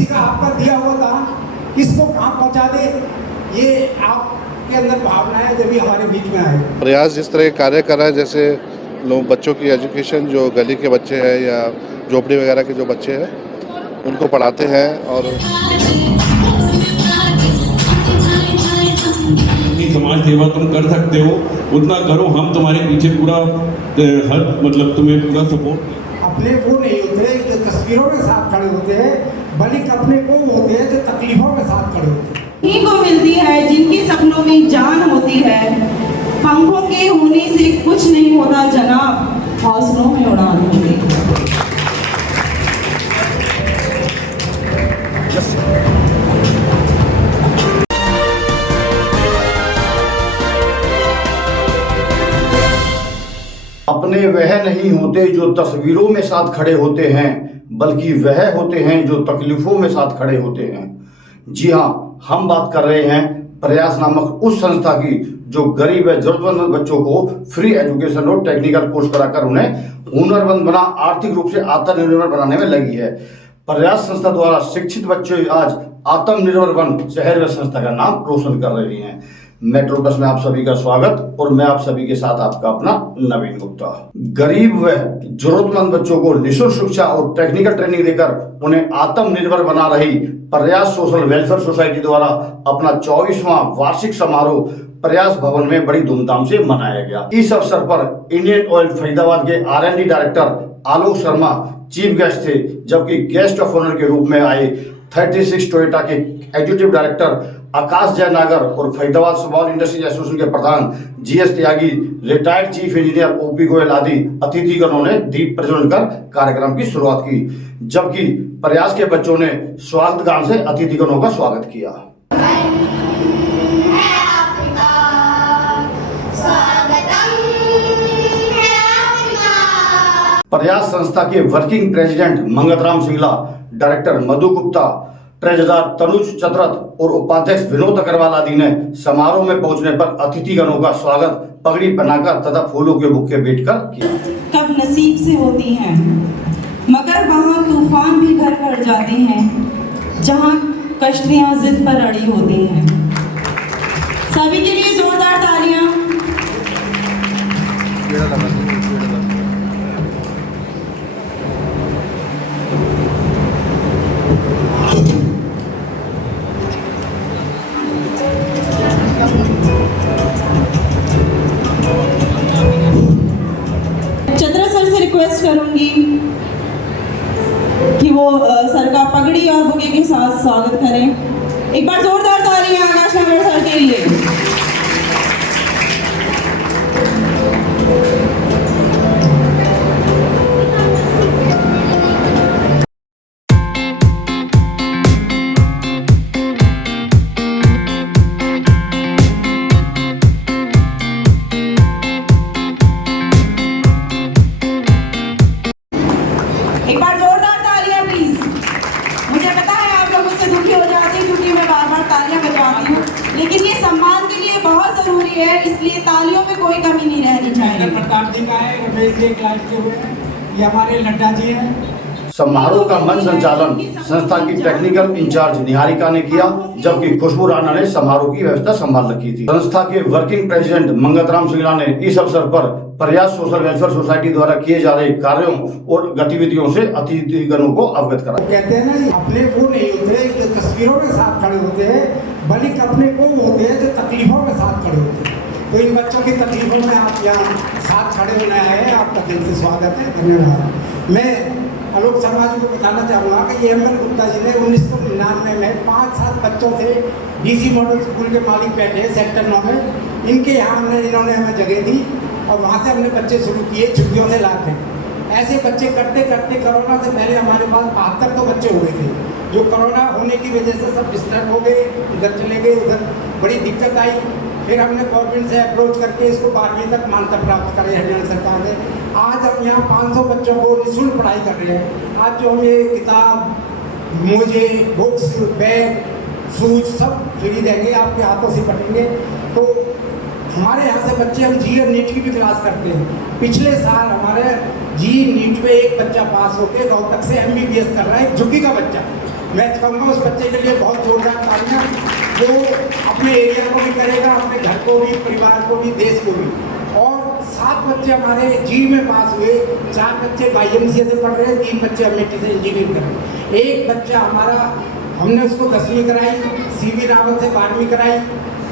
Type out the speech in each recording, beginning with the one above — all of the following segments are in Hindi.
किसी का आपका दिया हुआ था किसको कहाँ पहुँचा दे, ये आपके अंदर भावना है जब भी हमारे बीच में आए। प्रयास जिस तरह के कार्य कर रहा है, जैसे लोग बच्चों की एजुकेशन, जो गली के बच्चे हैं या झोपड़ी वगैरह के जो बच्चे हैं उनको पढ़ाते हैं, और समाज सेवा तुम कर सकते हो उतना करो, हम तुम्हारे पीछे पूरा हर मतलब तुम्हें पूरा सपोर्ट। अपने वो नहीं होते जो तस्वीरों के साथ खड़े होते हैं, बल्कि अपने को होते हैं जो तकलीफों के साथ खड़े होते हैं। उन्हीं को मिलती है जिनके सपनों में जान होती है। पंखों के होने से कुछ नहीं होता जनाब, हौसलों में उड़ान होती है। अपने वह नहीं होते जो तस्वीरों में साथ खड़े होते हैं, बल्कि वह होते हैं जो तकलीफों में साथ खड़े होते हैं। जी हाँ, हम बात कर रहे हैं प्रयास नामक उस संस्था की जो गरीब व जरूरतमंद बच्चों को फ्री एजुकेशन और टेक्निकल कोर्स कराकर उन्हें हुनरमंद बना आर्थिक रूप से आत्मनिर्भर बनाने में लगी है। प्रयास संस्था द्वारा शिक्षित बच्चे आज आत्मनिर्भर बन शहर व संस्था का नाम रोशन कर रहे हैं। मेट्रो प्लस में आप सभी का स्वागत और मैं आप सभी के साथ आपका अपना नवीन गुप्ता। गरीब व जरूरतमंद बच्चों को निःशुल्क शिक्षा और टेक्निकल ट्रेनिंग देकर उन्हें आत्मनिर्भर बना रही प्रयास सोशल वेलफेयर सोसाइटी द्वारा अपना 24वां वार्षिक समारोह प्रयास भवन में बड़ी धूमधाम से मनाया गया। इस अवसर पर इंडियन ऑयल फरीदाबाद के R&D director Alok Sharma chief guest थे, जबकि गेस्ट ऑफ ऑनर के रूप में आए 36 टोयोटा के एग्जीक्यूटिव डायरेक्टर आकाश जयनागर और फरीदाबाद स्मॉल इंडस्ट्रीज एसोसिएशन के प्रधान GS Tyagi, retired chief engineer OP Goyal आदि अतिथिगणों ने दीप प्रज्वलन कर कार्यक्रम की शुरुआत की, जबकि प्रयास के बच्चों ने स्वागत गान से अतिथिगणों का स्वागत किया। प्रयास संस्था के working president Mangatram Singla, director Madhu Gupta, treasurer Tanuj Chatrath और उपाध्यक्ष विनोद अग्रवाल आदि ने समारोह में पहुंचने पर अतिथिगणों का स्वागत पगड़ी पहनाकर तथा फूलों के बुके भेंटकर किया। कब नसीब से होती हैं, मगर वहाँ तूफान भी घर भर जाते हैं, जहाँ कश्तियाँ जिद पर अड़ी होती हैं। सभी के लिए जोरदार तालियां। चंद्रा सर से रिक्वेस्ट करूंगी कि वो सर का पगड़ी और बुके के साथ स्वागत करें। एक बार जोरदार तालियां आकाश नगर सर के लिए। एक बार जोरदार तालियां प्लीज। मुझे पता है आप लोग मुझसे दुखी हो जाते हैं क्योंकि मैं बार बार तालियां बजाती हूँ, लेकिन ये सम्मान के लिए बहुत जरूरी है, इसलिए तालियों में कोई कमी नहीं रहनी चाहिए। प्रताप जी का है, रमेश जी क्लास के हुए हैं, ये हमारे लड्डा जी हैं। समारोह का मंच संचालन संस्था की टेक्निकल इंचार्ज निहारिका ने किया, जबकि खुशबू राणा ने समारोह की व्यवस्था संभाल रखी थी। संस्था के वर्किंग प्रेसिडेंट मंगतराम सिंगला ने इस अवसर पर प्रयास सोशल वेलफेयर सोसाइटी द्वारा किए जा रहे कार्यों और गतिविधियों से अतिथिगणों को अवगत कराया। कहते हैं ना, अपने वो नहीं होते जो तस्वीरों के साथ खड़े होते हैं, बल्कि अपने को होते हैं जो तकलीफों के साथ खड़े होते हैं। तो इन बच्चों की तकलीफों में आप यहाँ साथ खड़े होने आए हैं, आपका दिल से स्वागत है, धन्यवाद। मैं आलोक शर्मा जी को बताना चाहूँगा कि ये एम.एल. गुप्ता जी ने 1999 में 5-7 बच्चों से DC मॉडल स्कूल के मालिक बैठे सेक्टर 9 में, इनके यहाँ इन्होंने हमें जगह दी और वहाँ से हमने बच्चे शुरू किए छुट्टियों से लाते। ऐसे बच्चे करते करते कोरोना से पहले हमारे पास 72 तो बच्चे हुए थे, जो कोरोना होने की वजह से सब डिस्टर्ब हो गए, उधर चले गए, उधर बड़ी दिक्कत आई। फिर हमने गवर्नमेंट से अप्रोच करके इसको 12वीं तक मान्यता प्राप्त करे हरियाणा सरकार ने। आज हम यहाँ 500 बच्चों को निःशुल्क पढ़ाई कर रहे हैं। आज जो हम ये किताब, मोजे, बुक्स, बैग, शूज सब फ्री देंगे, आपके हाथों से पढ़ेंगे। तो हमारे यहाँ से बच्चे, हम जी और नीट की भी क्लास करते हैं। पिछले साल हमारे जी नीट में एक बच्चा पास होकर रोहतक से MBBS कर रहा है, एक झुग्गी का बच्चा। मैं कहूँगा उस बच्चे के लिए बहुत जोरदार तालियां। वो अपने एरिया को भी करेगा, अपने घर को भी, परिवार को भी, देश को भी। और 7 बच्चे हमारे जी में पास हुए, 4 बच्चे YMCA से पढ़ रहे, 3 बच्चे अमेठी से इंजीनियरिंग कर रहे। एक बच्चा हमारा, हमने उसको 10वीं कराई, CV रावत से 12वीं कराई,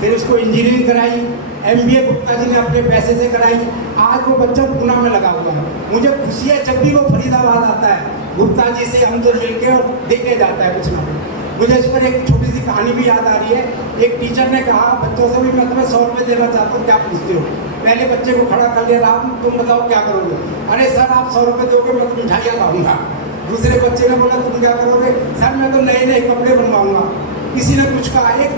फिर उसको इंजीनियरिंग कराई, MBA गुप्ता जी ने अपने पैसे से कराई। आज वो बच्चा पूना में लगा हुआ है। मुझे खुशी है जब भी वो फरीदाबाद आता है, गुप्ता जी से हमसे मिलके और देके जाता है कुछ ना कुछ। मुझे इस पर एक छोटी सी कहानी भी याद आ रही है। एक टीचर ने कहा बच्चों से भी, मैं तुम्हें 100 रुपये देना चाहता हूँ, क्या पूछते हो? पहले बच्चे को खड़ा कर लिया, राम तुम बताओ क्या करोगे? अरे सर आप 100 रुपये दोगे, मैं तो मिठाइयाँ खाऊंगा। दूसरे बच्चे ने बोला तुम क्या करोगे? सर मैं तो नए नए कपड़े बनवाऊंगा। किसी ने कुछ कहा, एक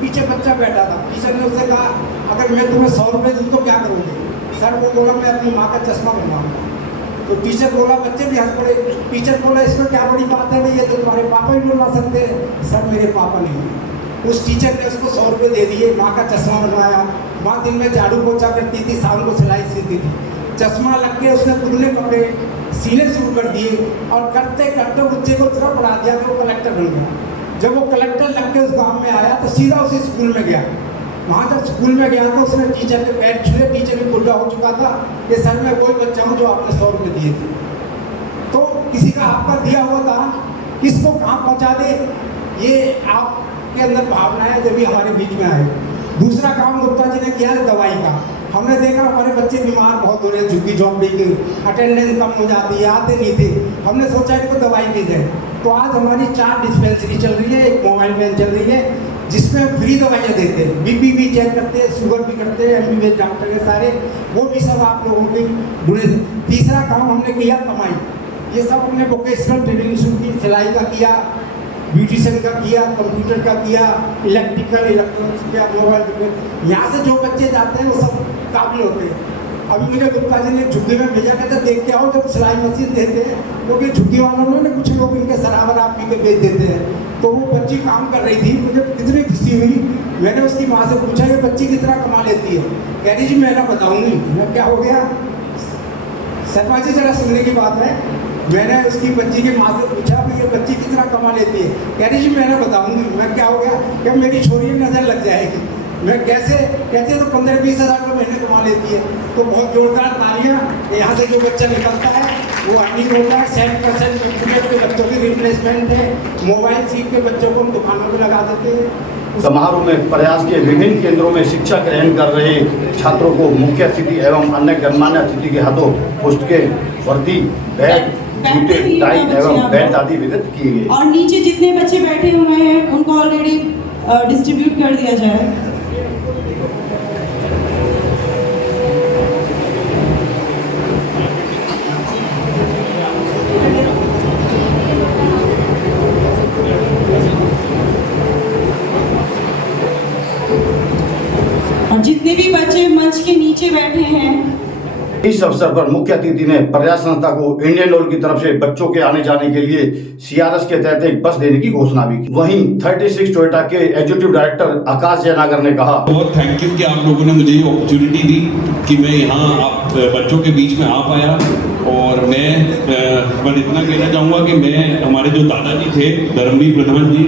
पीछे बच्चा बैठा था, टीचर ने उससे कहा अगर मैं तुम्हें 100 रुपये दूँ तो क्या करोगे? सर वो बोला मैं अपनी माँ का चश्मा बनवाऊंगा। तो टीचर बोला, बच्चे भी हंस पड़े। टीचर बोला इसमें क्या बड़ी बात है भैया, तो तुम्हारे पापा ही बनवा सकते हैं। सर मेरे पापा नहीं है। उस टीचर ने उसको 100 रुपये दे दिए, माँ का चश्मा बनवाया। माँ दिन में झाड़ू पोछा करती थी, शाम को सिलाई सीती थी। चश्मा लग के उसने पुराने कपड़े सीने शुरू कर दिए और करते करते बच्चे को इतना पढ़ा दिया कि वो कलेक्टर बन गया। जब वो कलेक्टर लग के उस गाँव में आया तो सीधा उसी स्कूल में गया। वहाँ जब स्कूल में गया तो उसने टीचर के पैर छुए। टीचर भी बुढ़ा हो चुका था कि सर मैं वही बच्चा हूँ जो आपने 100 रुपये दिए थे। तो किसी का आपका दिया हुआ था किसको कहाँ पहुँचा दे, ये आपके अंदर भावना है जब भी हमारे बीच में आए। दूसरा काम गुप्ता जी ने किया है दवाई का। हमने देखा हमारे बच्चे बीमार बहुत हो रहे हैं, झुग्गी झोंपड़ी की, अटेंडेंस कम हो जाती है, आते नहीं थे। हमने सोचा इनको दवाई दी जाए। तो आज हमारी 4 डिस्पेंसरी चल रही है, एक मोबाइल वैन चल रही है जिसमें फ्री दवाइयाँ देते हैं। BP भी चेक करते हैं, शुगर भी करते हैं, MBBS डॉक्टर के सारे, वो भी सब आप लोगों की डोनेशन। तीसरा काम हमने किया कमाई। ये सब हमने वोकेशनल ट्रेनिंग इंस्टीट्यूट की, सिलाई का किया, ब्यूटिशियन का किया, कंप्यूटर का किया, इलेक्ट्रिकल, इलेक्ट्रॉनिक्स किया, मोबाइल रिपेयर। यहाँ से जो बच्चे जाते हैं वो सब काबिल होते हैं। अभी मुझे गुप्ता जी ने झुग्गी में भेजा, कहते देख के आओ जब सिलाई मशीन देते हैं, क्योंकि झुग्गी वालों ने कुछ लोग इनके शराब पी के बेच देते हैं। तो वो बच्ची काम कर रही थी, मुझे कितनी खुशी हुई। मैंने उसकी माँ से पूछा ये बच्ची कितना कमा लेती है? कह रही जी मैं ना बताऊँगी। मैं क्या हो गया शर्मा जी, जरा सुनने की बात है। मैंने उसकी बच्ची की माँ से पूछा कि ये बच्ची कितना कमा लेती है? कह रही जी मैं ना बताऊँगी। मैं क्या हो गया? क्या मेरी छोरी नज़र लग जाएगी। मैं कैसे? कहती है तो 15-20 हज़ार रुपये महीने कमा लेती है। तो बहुत जोरदार तालियां। यहाँ से जो बच्चा निकलता है वो अर्निंग होता है। 7% कंप्यूटर के बच्चों की रिप्लेसमेंट है। मोबाइल सीख के बच्चों को हम दुकानों पर लगा देते हैं। समारोह में प्रयास के विभिन्न केंद्रों में शिक्षा ग्रहण कर रहे छात्रों को मुख्य अतिथि एवं अन्य गणमान्य अतिथि के हाथों पुस्तकें, वर्दी, बैग, जूते, टाई एवं बेल्ट आदि वितरित किए गए। और नीचे जितने बच्चे बैठे हुए हैं उनको ऑलरेडी डिस्ट्रीब्यूट कर दिया जाए। और जितने भी बच्चे मंच के नीचे बैठे हैं, इस अवसर पर मुख्य अतिथि ने प्रयास संस्था को इंडियन ऑयल की तरफ से बच्चों के आने जाने के लिए CRS के तहत एक बस देने की घोषणा भी की। वहीं 36 टोयोटा के एग्जीक्यूटिव डायरेक्टर आकाश जयनागर ने कहा, बहुत थैंक यू कि आप लोगों ने मुझे ये अपॉर्चुनिटी दी कि मैं यहाँ आप बच्चों के बीच में आ पाया। और मैं बस इतना कहना चाहूँगा कि मैं, हमारे जो दादाजी थे धर्मवीर प्रधान जी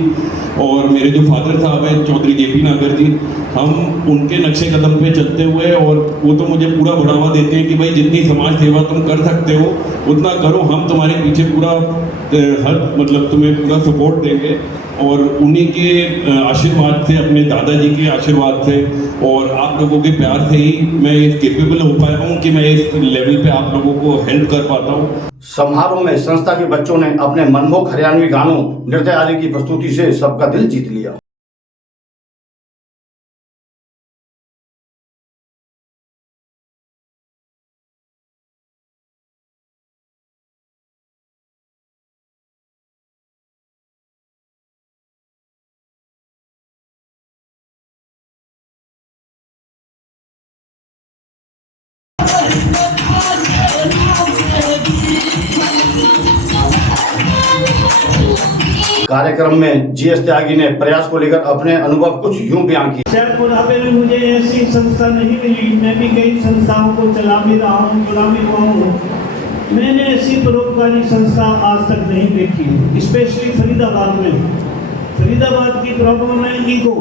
और मेरे जो फादर साहब हैं चौधरी JP नागर जी, हम उनके नक्शे कदम पे चलते हुए, और वो तो मुझे पूरा बढ़ावा देते हैं कि भाई जितनी समाज सेवा तुम कर सकते हो उतना करो, हम तुम्हारे पीछे पूरा हर मतलब तुम्हें पूरा सपोर्ट देंगे। और उन्हीं के आशीर्वाद से, अपने दादाजी के आशीर्वाद से और आप लोगों के प्यार से ही मैं केपेबल हो पाया हूँ कि मैं इस लेवल पे आप लोगों को हेल्प कर पाता हूँ। समारोह में संस्था के बच्चों ने अपने मनमोहक हरियाणवी गानों, नृत्य आदि की प्रस्तुति से सबका दिल जीत लिया। कार्यक्रम में GS त्यागी ने प्रयास को लेकर अपने अनुभव कुछ यूं बयान किए। शायद बुढ़ापे में मुझे ऐसी संस्था नहीं मिली। मैं भी कई संस्थाओं को चला भी रहा हूँ, जुड़ा भी हुआ हूँ, मैंने ऐसी परोपकारी संस्था आज तक नहीं देखी, स्पेशली फरीदाबाद में। फरीदाबाद की प्रॉब्लम है ईगो,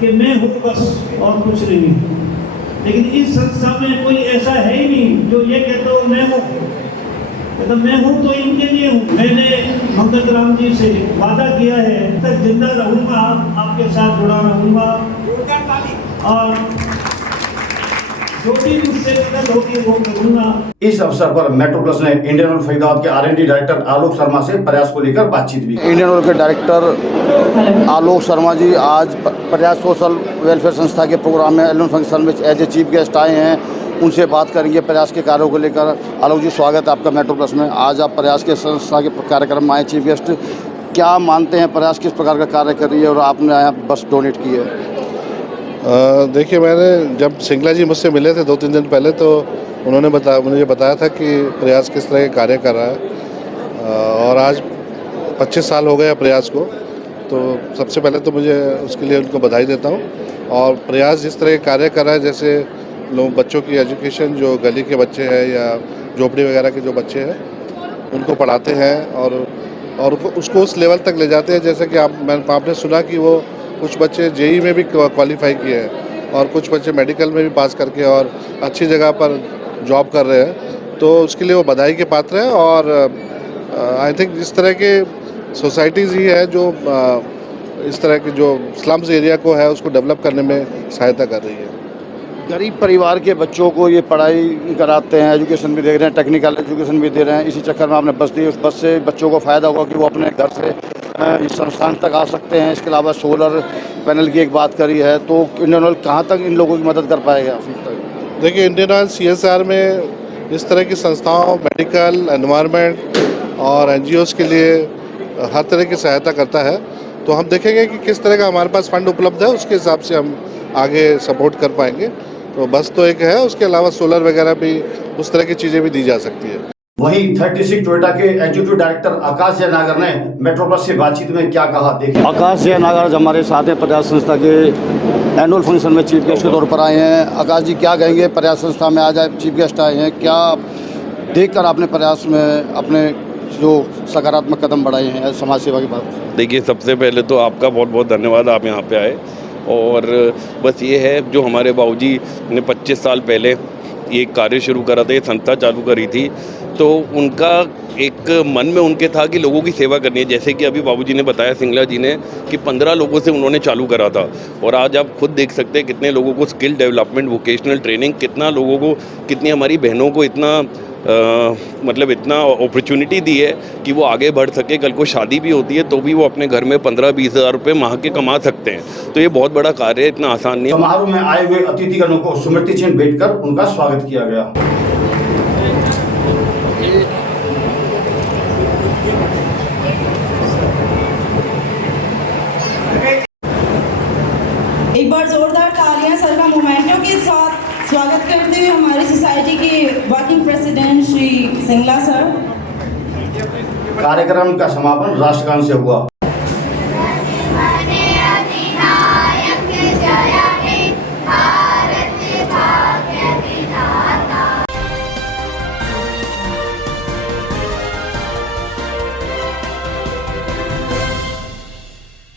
कि मैं हूँ बस और कुछ नहीं। लेकिन इस संस्था में कोई ऐसा है ही नहीं जो ये कहता हो मैं हूँ, मतलब मैं हूँ तो इनके लिए हूँ। मैंने मंगत राम जी से वादा किया है तक जिंदा रहूँगा, आपके साथ जुड़ा रहूँगा और जो भी मुझसे मदद होगी वो करूँगा। इस अवसर पर मेट्रो प्लस ने इंडियन ऑयल फरीदाबाद के R&D डायरेक्टर आलोक शर्मा से प्रयास को लेकर बातचीत भी की। इंडियन ऑयल के डायरेक्टर आलोक शर्मा जी आज प्रयास सोशल वेलफेयर संस्था के प्रोग्राम में एनुअल फंक्शन में एज ए चीफ गेस्ट आए हैं, उनसे बात करेंगे प्रयास के कार्यों को लेकर। आलोक जी, स्वागत है आपका मेट्रो प्लस में। आज आप प्रयास के संस्था के कार्यक्रम में आए चीफ गेस्ट, क्या मानते हैं प्रयास किस प्रकार का कार्य कर रही है और आपने यहाँ बस डोनेट की है? देखिए, मैंने जब सिंगला जी मुझसे मिले थे 2-3 दिन पहले, तो उन्होंने मुझे बताया था कि प्रयास किस तरह के कार्य कर रहा है और आज 25 साल हो गए प्रयास को। तो सबसे पहले तो मुझे उसके लिए उनको बधाई देता हूँ। और प्रयास जिस तरह के कार्य कर रहा है, जैसे लोग बच्चों की एजुकेशन, जो गली के बच्चे हैं या झोपड़ी वगैरह के जो बच्चे हैं उनको पढ़ाते हैं और उसको उस लेवल तक ले जाते हैं, जैसे कि आपने सुना कि वो कुछ बच्चे जेई में भी क्वालिफाई किए हैं और कुछ बच्चे मेडिकल में भी पास करके और अच्छी जगह पर जॉब कर रहे हैं। तो उसके लिए वो बधाई के पात्र हैं। और आई थिंक इस तरह के सोसाइटीज़ ही है जो इस तरह के जो स्लम्स एरिया को है उसको डेवलप करने में सहायता कर रही है। गरीब परिवार के बच्चों को ये पढ़ाई कराते हैं, एजुकेशन भी दे रहे हैं, टेक्निकल एजुकेशन भी दे रहे हैं। इसी चक्कर में आपने बस दी, उस बस से बच्चों को फ़ायदा होगा कि वो अपने घर से इस संस्थान तक आ सकते हैं। इसके अलावा सोलर पैनल की एक बात करी है, तो इंडियन ऑयल कहाँ तक इन लोगों की मदद कर पाएगा? देखिए, इंडियन ऑयल CSR में इस तरह की संस्थाओं, मेडिकल, एनवायरनमेंट और NGOs के लिए हर तरह की सहायता करता है। तो हम देखेंगे कि किस तरह का हमारे पास फंड उपलब्ध है, उसके हिसाब से हम आगे सपोर्ट कर पाएंगे। तो बस तो एक है, उसके अलावा सोलर वगैरह भी, उस तरह की चीज़ें भी दी जा सकती है। वहीं 36 टोयोटा के एग्जीक्यूटिव डायरेक्टर आकाश जयनागर ने मेट्रो प्लस से बातचीत में क्या कहा, देखिए। आकाश जयनागर हमारे साथ हैं, प्रयास संस्था के एनुअल फंक्शन में चीफ गेस्ट के तौर पर आए हैं। आकाश जी, क्या कहेंगे, प्रयास संस्था में आज आप चीफ गेस्ट आए हैं, क्या देखकर आपने प्रयास में अपने जो सकारात्मक कदम बढ़ाए हैं समाज सेवा की बात? देखिए, सबसे पहले तो आपका बहुत बहुत धन्यवाद, आप यहाँ पे आए। और बस ये है, जो हमारे बाबूजी ने 25 साल पहले ये कार्य शुरू करा था, ये संस्था चालू करी थी, तो उनका एक मन में उनके था कि लोगों की सेवा करनी है। जैसे कि अभी बाबूजी ने बताया, सिंगला जी ने, कि 15 लोगों से उन्होंने चालू करा था। और आज आप खुद देख सकते हैं कितने लोगों को स्किल डेवलपमेंट, वोकेशनल ट्रेनिंग, कितना लोगों को, कितनी हमारी बहनों को इतना मतलब इतना अपॉर्चुनिटी दी है कि वो आगे बढ़ सके। कल को शादी भी होती है तो भी वो अपने घर में 15-20 हज़ार रुपये माह के कमा सकते हैं। तो ये बहुत बड़ा कार्य है, इतना आसान नहीं है। समारोह में आए हुए अतिथिगणों को स्मृति चिन्ह भेंट कर उनका स्वागत किया गया। एक बार जोरदार तालियां सबका मोमेंटो के साथ स्वागत करते हुए हमारी सोसाइटी के working president Shri Singla sir. कार्यक्रम का समापन राष्ट्रगान से हुआ।